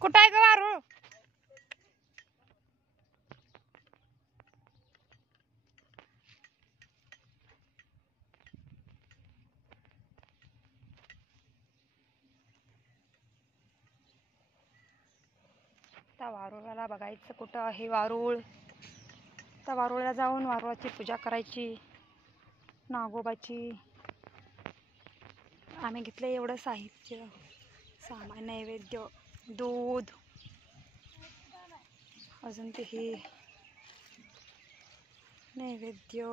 कुठं आहे ग वारूळ? त्या वारुळाला बघायचं कुठं आहे वारुळ. त्या वारुळाला जाऊन वारुळाची पूजा करायची, नागोबाची. आम्ही घेतलं एवढं साहित्य, सामान, नैवेद्य, दूध, अजून ते हे नैवेद्य.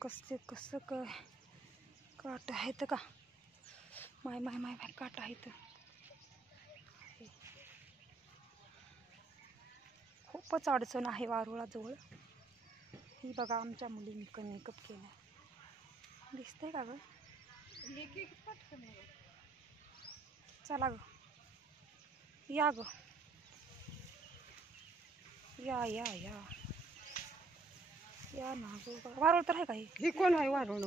कसं काय काट आहेत का? माय माय माय माय काट आहेत. खूपच अडचण आहे वारुळाजवळ. ही बघा आमच्या मुलींनी मेकअप केला. दिसतंय का ग? चला ग, या ग, या या या या ना गो. वारुळ तर आहे का? ही कोण आहे वारुळ?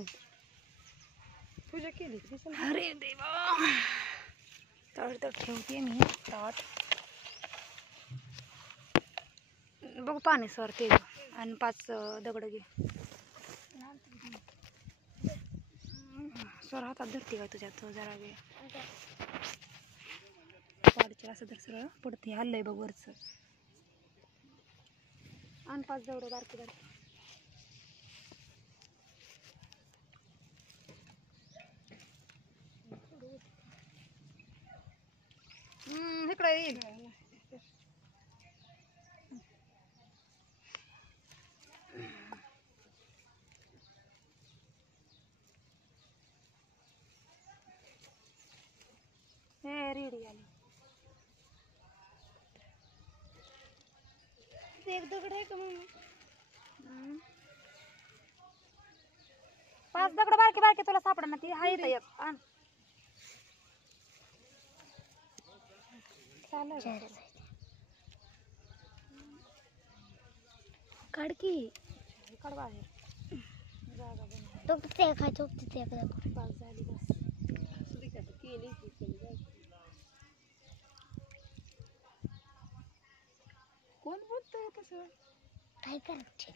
पूजा केली. अरे देवा, तर ठेवते मी ताट. बघ पाणी सरते आणि 5 दगड घे. सर हातात धरते काय तुझ्यात जरा वेळ पाडच्या असं तर सरळ पडते. हल्लंय बघ वरचं. आणि 5 दगड बारके बारके. इकडे येईल. हे रेडी आली. एक दगड आहे का मग? 5 दगड बारके बारके तुला सापडा ना. ती आहे इथं एक. आण. चालेल. काढ की. काढ बाहेर. जागा बनव. तो ते काय तो ते पास झाली बस. केली कोण बोलतोय तसं? काय करायचं?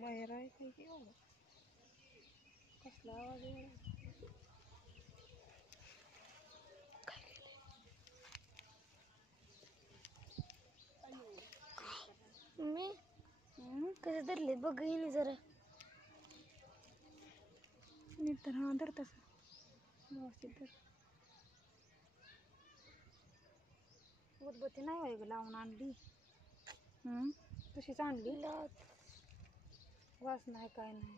माहेर आहे काय की एवढं? कसला आवाज आहे? मी कसं धरले बघ हिने जरा नीट तर. हा धर तसं व्यवस्थित धर. उदबत्ती नाही व्हाय ग लावून आणली. तशीच आणली. वास नाही काय नाही.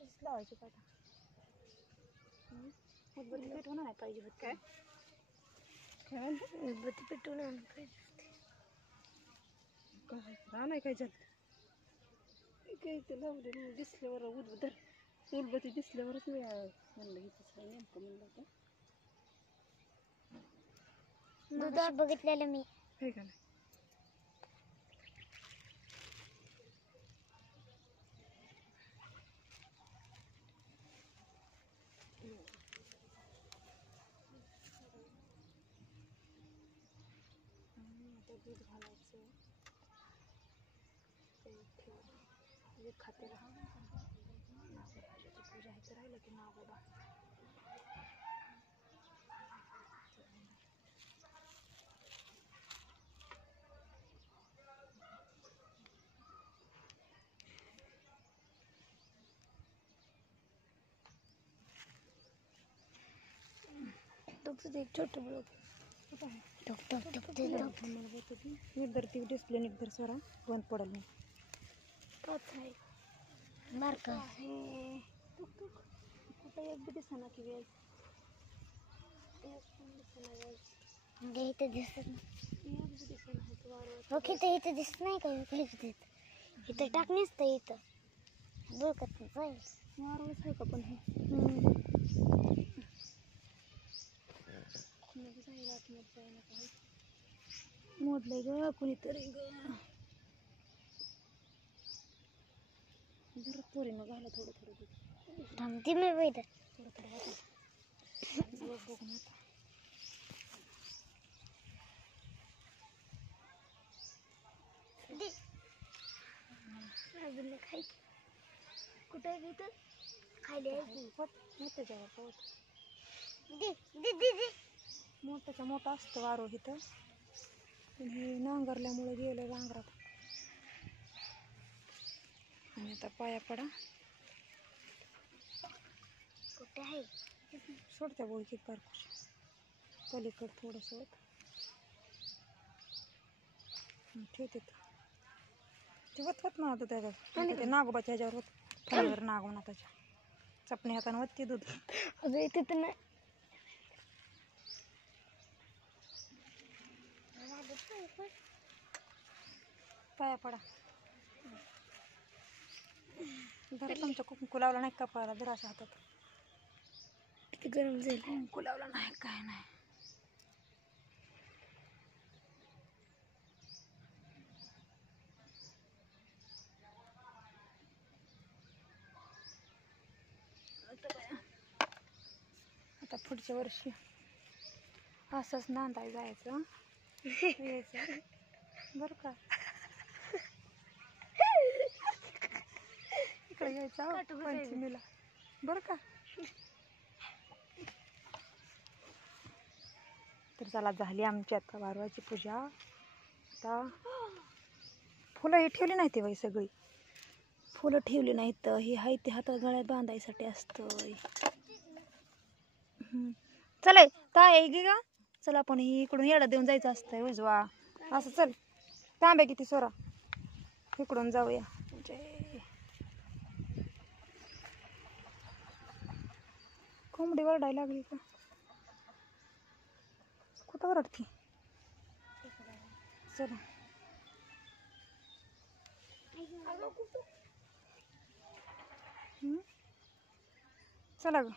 तशीच लावायची का आता? उदबत्ती पेटवून नाही पाहिजे होत काय? उदबत्ती पेटवून आणायला पाहिजे. नाही काय झालं? काही ते लावले दिसल्यावर उदबत्ती दिसल्यावरच मी म्हणलं इथं नेमकं म्हणलं होतं. दुधात बघितलेलं मी. काय का नाही? दूध घालायचं. ते खाते राहा. नागोबाची पूजा इथं राहिलं की नागोबा. एक छोटं ब्लॉग निर्धरती डिस्प्ले निर्धर सरा बंद पडल नाही. कुठं एक बी दिसना की वेळ. इथं दिसत नाही. दिसत नाही का? इथं टाक नसतं. इथं बघत नाही. वारच आहे का पण हे? मोडलंय ग कुणीतरी ग. जरा पोरीनं घाला थोडं थोडं दूध. थांबते मी बैठ थोडं थोडं वाटत बघून आता. अजून खाय कुठे आहे तिथं खाली आहे मोठ्याच्यावर पोहोच. दे दे दे दे मोठ्याच्या मोठं असतं वारो इथं, पण हे नांगरल्यामुळे गेलं नांगरात. आणि आता पाया पडा. कुठे आहे सोडत्या बोळकीत बारकोश पलीकड थोडंसं होत ठेवते. ते होत ना आता त्याच्यात ते नागोबाच्या ह्याच्यावर होत फळीवर नागोना त्याच्या चपणी हाताने वत्ती दूध. अगं तिथं नाही पाया पडा. जरा तुमच्या कुंकू लावला नाही कपाळाला जरा असं हातात. किती गरम झालं कुंकू लावला नाही काय नाही. आता पुढच्या वर्षी असंच नांदाय जायचं यायचं बरं का. इकडे यायचं पंचमीला बरं का. तर चला झाली आमची आता वारुळाची पूजा. आता फुलं ही ठेवली नाही ते बाई सगळी फुलं ठेवली नाहीत. ही हाय ते हातात गळ्यात बांधायसाठी असतं. चल ताय गे का चला आपण ही इकडून येडा देऊन जायचं असतंय उजवा असं. चल तांब्या किती सोरा इकडून जाऊया. जय कोंबडी वरडायला लागली का कुठं वरडती. चला चला ग.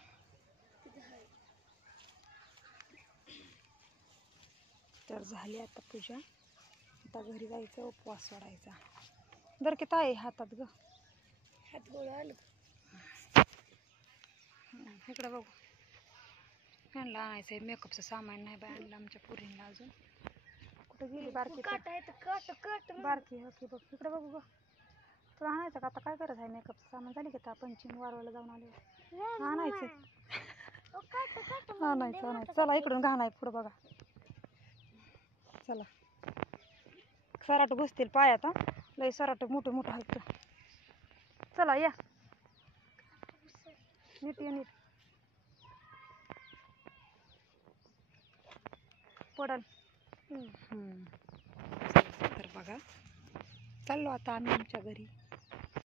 तर झाली आता पूजा. आता घरी जायचं उपवास सोडायचा. जर की ताई हातात ग हात गोळ आलं इकडं बघू. फॅनला आणायचं आहे मेकअपचं सामान नाही बाय आणलं आमच्या पुरीला अजून. कुठं गेली बारकी काट आहे तर काट काट बारकी हकी बघ इकडे बघू ग. तुला आणायचं का आता काय करत आहे मेकअपचं सामान झाली का पंचमी वारवायला जाऊन आले आणायचं आणायचं आणायचं. चला इकडून घाण आहे पुढं बघा. चला सराट घुसतील पायात. लय सराट मोठं मोठं आहेत. चला या नीट या नीट पडल. तर बघा चाललो आता आम्ही आमच्या घरी.